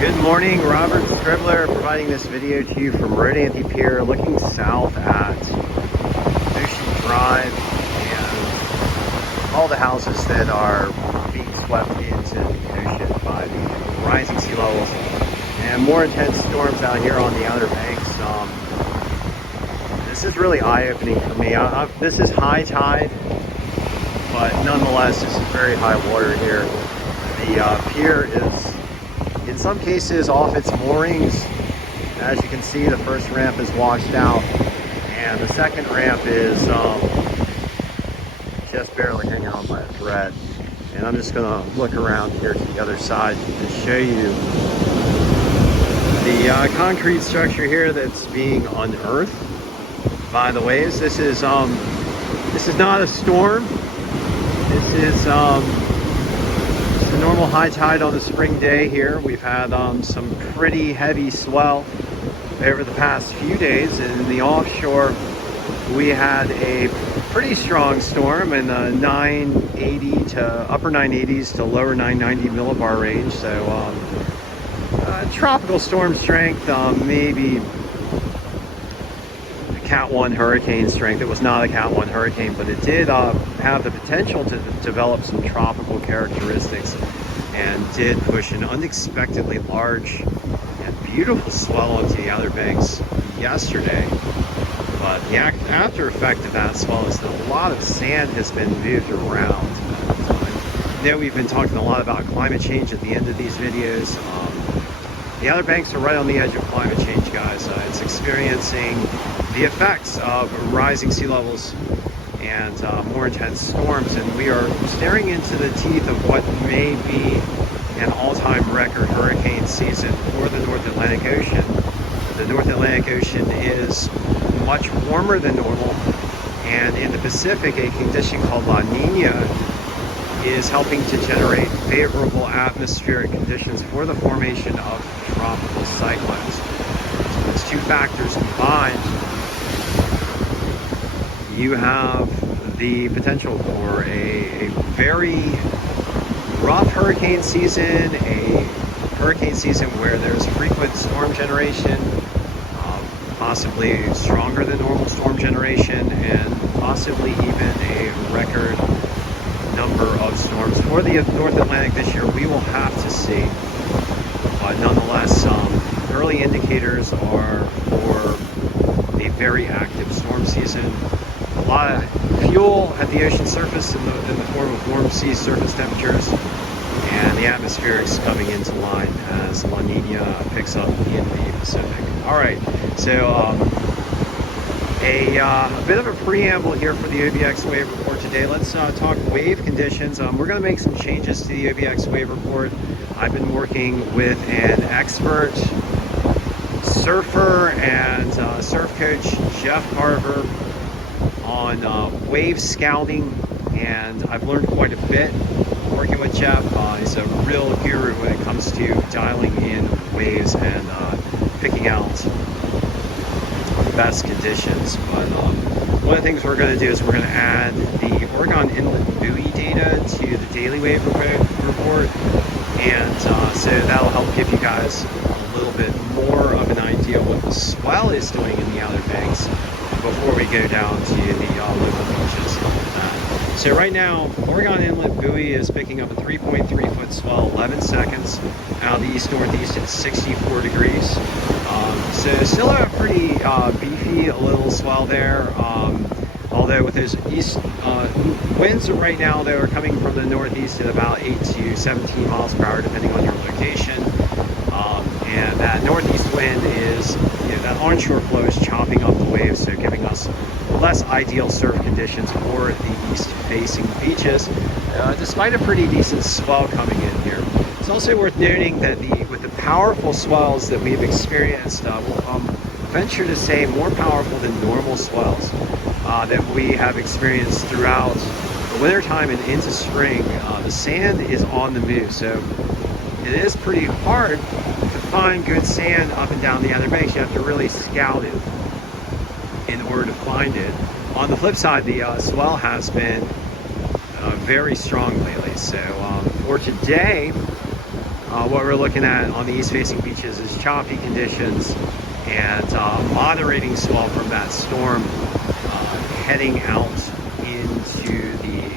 Good morning, Robert Scribbler providing this video to you from Road Anthony Pier, looking south at Ocean Drive and all the houses that are being swept into the ocean by the rising sea levels and more intense storms out here on the Outer Banks. This is really eye-opening for me. This is high tide, but nonetheless, this is very high water here. The pier is in some cases off its moorings. As you can see, the first ramp is washed out and the second ramp is just barely hanging on by a thread. And I'm just going to look around here to the other side to show you the concrete structure here that's being unearthed by the waves. This is not a storm. This is a normal high tide on the spring day here. We've had some pretty heavy swell over the past few days, and in the offshore we had a pretty strong storm in the 980 to upper 980s to lower 990 millibar range. So tropical storm strength, maybe Cat 1 hurricane strength. It was not a Cat 1 hurricane, but it did have the potential to develop some tropical characteristics and did push an unexpectedly large and beautiful swell onto the Outer Banks yesterday. But the after effect of that swell is that a lot of sand has been moved around. I know we've been talking a lot about climate change at the end of these videos. The Outer Banks are right on the edge of climate change, guys. It's experiencing the effects of rising sea levels and more intense storms, and we are staring into the teeth of what may be an all-time record hurricane season for the North Atlantic Ocean. The North Atlantic Ocean is much warmer than normal, and in the Pacific, a condition called La Nina is helping to generate favorable atmospheric conditions for the formation of tropical cyclones. So those two factors combined, you have the potential for a very rough hurricane season, a hurricane season where there's frequent storm generation, possibly stronger than normal storm generation, and possibly even a record number of storms for the North Atlantic this year. We will have to see, but nonetheless, early indicators are for a very active storm season. A lot of fuel at the ocean surface in the form of warm sea surface temperatures, and the atmospherics coming into line as La Nina picks up in the Pacific. All right, so a bit of a preamble here for the OBX wave report today. Let's talk wave conditions. We're going to make some changes to the OBX wave report. I've been working with an expert surfer and surf coach, Jeff Carver, on wave scouting, and I've learned quite a bit working with Jeff. He's a real guru when it comes to dialing in waves and picking out the best conditions. But one of the things we're going to do is we're going to add the Oregon Inlet buoy data to the daily wave report, and so that'll help give you guys a little bit more of an idea of what the swell is doing in the Outer Banks before we go down to the local beaches. So right now, Oregon Inlet buoy is picking up a 3.3 foot swell, 11 seconds out of the east-northeast at 64 degrees. So still a pretty beefy little swell there. Although with those east winds right now, they are coming from the northeast at about 8 to 17 miles per hour, depending on your location. And that northeast wind is, that onshore flow is chopping up the waves, so giving us less ideal surf conditions for the east-facing beaches, despite a pretty decent swell coming in here. It's also worth noting that with the powerful swells that we've experienced, we'll venture to say more powerful than normal swells that we have experienced throughout the wintertime and into spring. The sand is on the move, so it is pretty hard to find good sand up and down the Outer Banks. You have to really scout it in order to find it. On the flip side, the swell has been very strong lately. So for today, what we're looking at on the east-facing beaches is choppy conditions and moderating swell from that storm heading out into the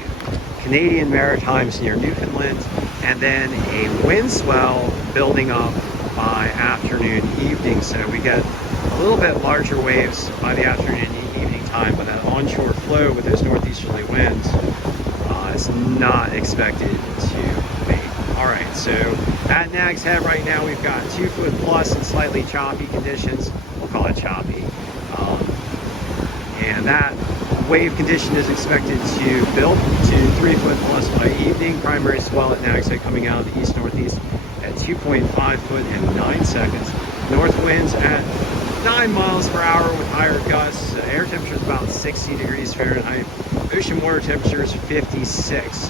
Canadian Maritimes near Newfoundland, and then a wind swell building up by afternoon, evening. So we get a little bit larger waves by the afternoon and evening time, but that onshore flow with those northeasterly winds is not expected to abate. All right, so at Nag's Head right now, we've got 2 foot plus and slightly choppy conditions. We'll call it choppy. And that wave condition is expected to build to 3 foot plus by evening. Primary swell at Nag's Head coming out of the east-northeast at 2.5 foot and 9 seconds. North winds at 9 miles per hour with higher gusts. Air temperature is about 60 degrees Fahrenheit. Ocean water temperature is 56.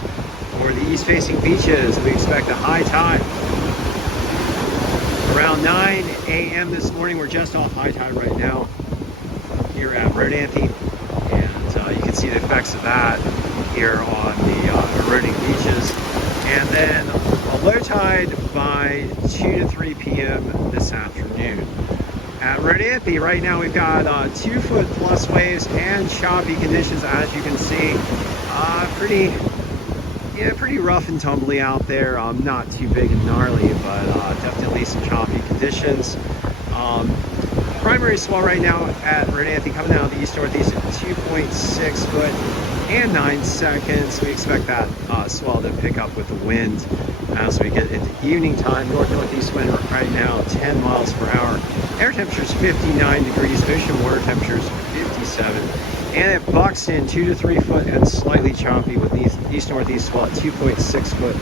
For the east-facing beaches, we expect a high tide around 9 a.m. this morning. We're just off high tide right now here at Rodanthe, and you can see the effects of that here on the eroding beaches. And then a low tide by 2 to 3 p.m. this afternoon. At Rodanthe right now, we've got 2 foot plus waves and choppy conditions, as you can see. Pretty rough and tumbly out there. Not too big and gnarly, but definitely some choppy conditions. Primary swell right now at Rodanthe coming out of the east-northeast at 2.6 foot and 9 seconds. We expect that swell to pick up with the wind as we get into evening time. North-northeast wind right now 10 miles per hour. Air temperature is 59 degrees. Ocean water temperature is 57. And at Buxton, 2 to 3 foot and slightly choppy with east-northeast swell at 2.6 foot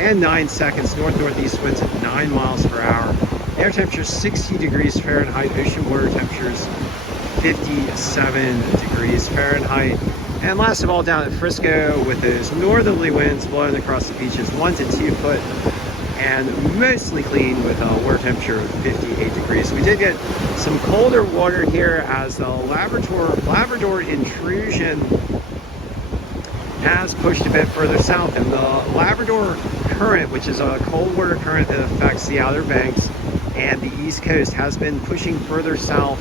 and 9 seconds. North-northeast winds at 9 miles per hour. Air temperature 60 degrees Fahrenheit. Ocean water temperatures 57 degrees Fahrenheit. And last of all, down at Frisco with those northerly winds blowing across the beaches, 1 to 2 foot, and mostly clean with a water temperature of 58 degrees. We did get some colder water here as the Labrador intrusion has pushed a bit further south, and the Labrador current, which is a cold water current that affects the Outer Banks and the East Coast, has been pushing further south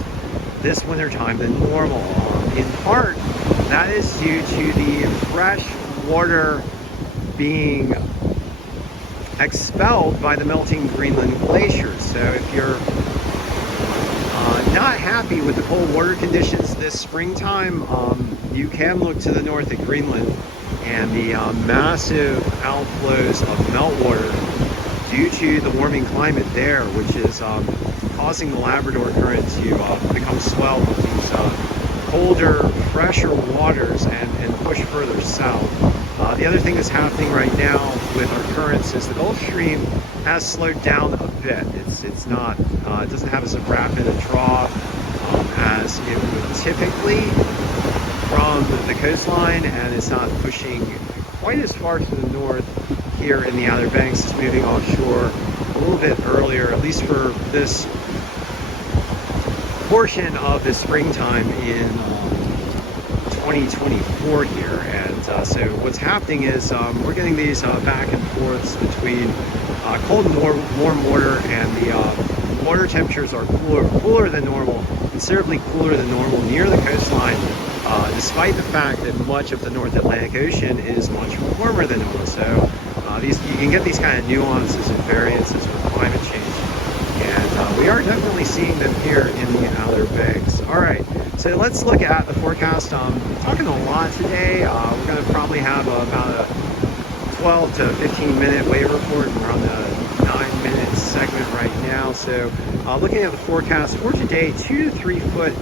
this wintertime than normal. In part, that is due to the fresh water being expelled by the melting Greenland glaciers. So if you're not happy with the cold water conditions this springtime, you can look to the north at Greenland and the massive outflows of meltwater due to the warming climate there, which is causing the Labrador current to become swelled with these colder, fresher waters and push further south. The other thing that's happening right now with our currents is the Gulf Stream has slowed down a bit. It's not, it doesn't have as rapid a draw as it would typically from the coastline, and it's not pushing quite as far to the north here in the Outer Banks. It's moving offshore a little bit earlier, at least for this portion of the springtime in 2024 here. And so what's happening is we're getting these back and forths between cold and warm water, and the water temperatures are cooler than normal, considerably cooler than normal near the coastline, despite the fact that much of the North Atlantic Ocean is much warmer than normal. So you can get these kind of nuances and variances with climate change, and we are definitely seeing them here in the Outer Banks. All right, so let's look at the forecast. Talking a lot today. We're going to probably have about a 12 to 15 minute wave report. We're on the 9-minute segment right now. So looking at the forecast for today, 2 to 3 foot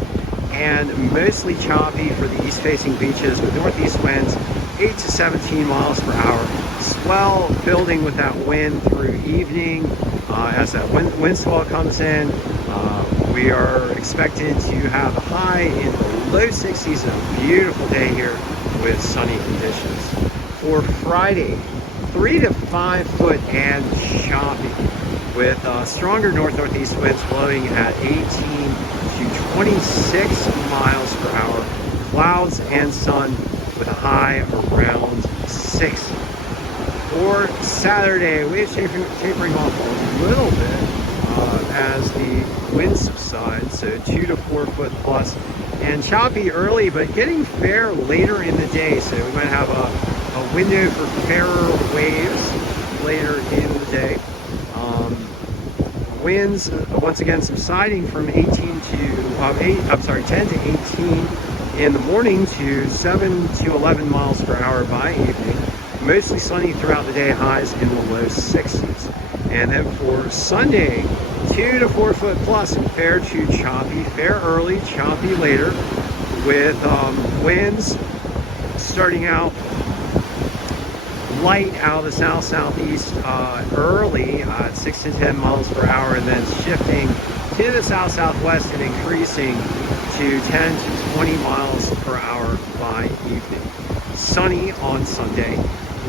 and mostly choppy for the east-facing beaches with northeast winds 8 to 17 miles per hour. Swell building with that wind through evening. As that wind swell comes in, we are expected to have a high in the low 60s and a beautiful day here with sunny conditions. For Friday, 3 to 5 foot and choppy with stronger north-northeast winds blowing at 18 to 26 miles per hour. Clouds and sun with a high around 6. for Saturday. Waves tapering off a little bit as the wind subsides, so 2 to 4 foot plus, and choppy early, but getting fair later in the day. So we might have a window for fairer waves later in the day. Winds once again subsiding from 10 to 18 in the morning to 7 to 11 miles per hour by evening. Mostly sunny throughout the day, highs in the low 60s. And then for Sunday, 2 to 4 foot plus and fair to choppy, fair early, choppy later, with winds starting out light out of the south-southeast early at 6 to 10 miles per hour, and then shifting to the south-southwest and increasing to 10 to 20 miles per hour by evening. Sunny on Sunday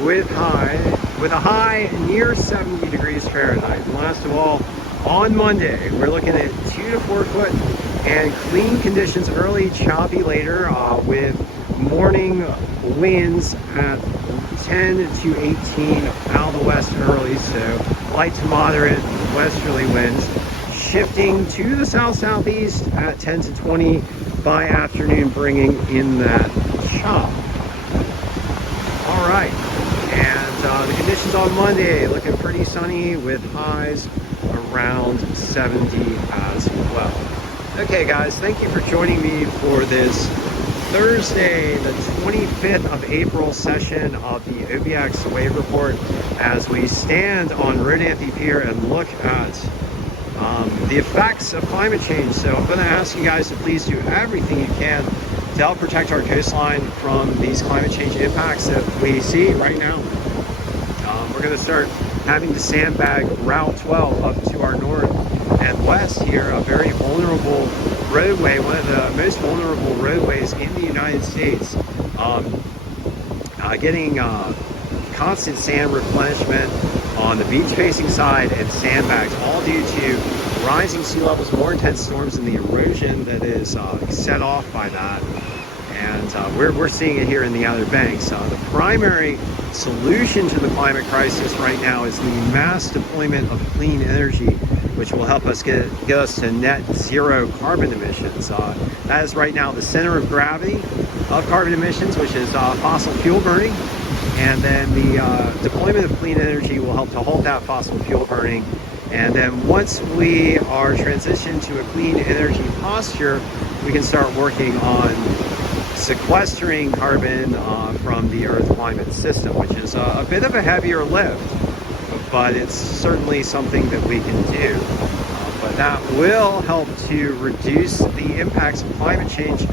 with a high near 70 degrees Fahrenheit. And last of all, on Monday, we're looking at 2 to 4 foot and clean conditions early, choppy later, with morning winds at 10 to 18 out of the west early, so light to moderate westerly winds, shifting to the south-southeast at 10 to 20 by afternoon, bringing in that chop. All right, and the conditions on Monday looking pretty sunny with highs around 70 as well. Okay guys, thank you for joining me for this Thursday, the 25th of April session of the OBX Wave Report, as we stand on Rodanthe Pier and look at the effects of climate change. So I'm going to ask you guys to please do everything you can to help protect our coastline from these climate change impacts that we see right now. We're going to start having to sandbag Route 12 up to our north and west here, a very vulnerable roadway, one of the most vulnerable roadways in the United States. Getting constant sand replenishment on the beach facing side and sandbags, all due to rising sea levels, more intense storms, and the erosion that is set off by that. And we're seeing it here in the Outer Banks. The primary solution to the climate crisis right now is the mass deployment of clean energy, which will help us get us to net zero carbon emissions. That is right now the center of gravity of carbon emissions, which is fossil fuel burning. And then the deployment of clean energy will help to halt that fossil fuel burning. And then once we are transitioned to a clean energy posture, we can start working on sequestering carbon from the Earth climate system, which is a bit of a heavier lift, but it's certainly something that we can do. But that will help to reduce the impacts of climate change,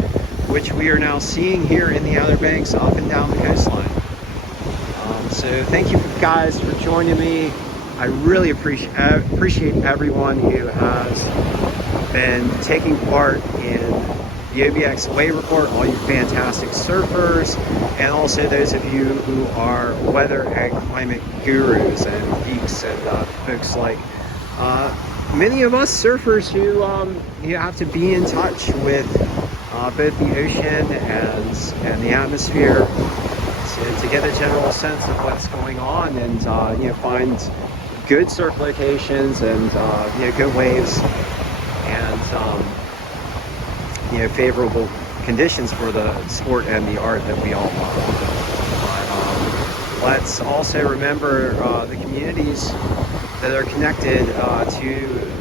which we are now seeing here in the Outer Banks up and down the coastline. So thank you guys for joining me. I really appreciate everyone who has been taking part in the OBX Wave Report, all you fantastic surfers, and also those of you who are weather and climate gurus and geeks and folks like many of us surfers who you have to be in touch with both the ocean and the atmosphere to get a general sense of what's going on, and find good surf locations and good waves and favorable conditions for the sport and the art that we all love. But let's also remember the communities that are connected to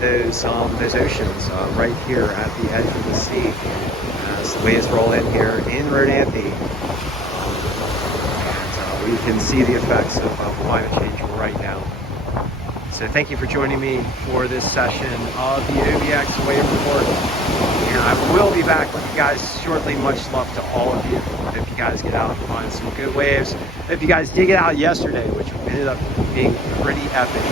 those oceans right here at the edge of the sea as the waves roll in here in Rodanthe. We can see the effects of climate change right now. So thank you for joining me for this session of the OBX Wave Report. And I will be back with you guys shortly. Much love to all of you. I hope you guys get out and find some good waves. I hope you guys did get out yesterday, which ended up being pretty epic.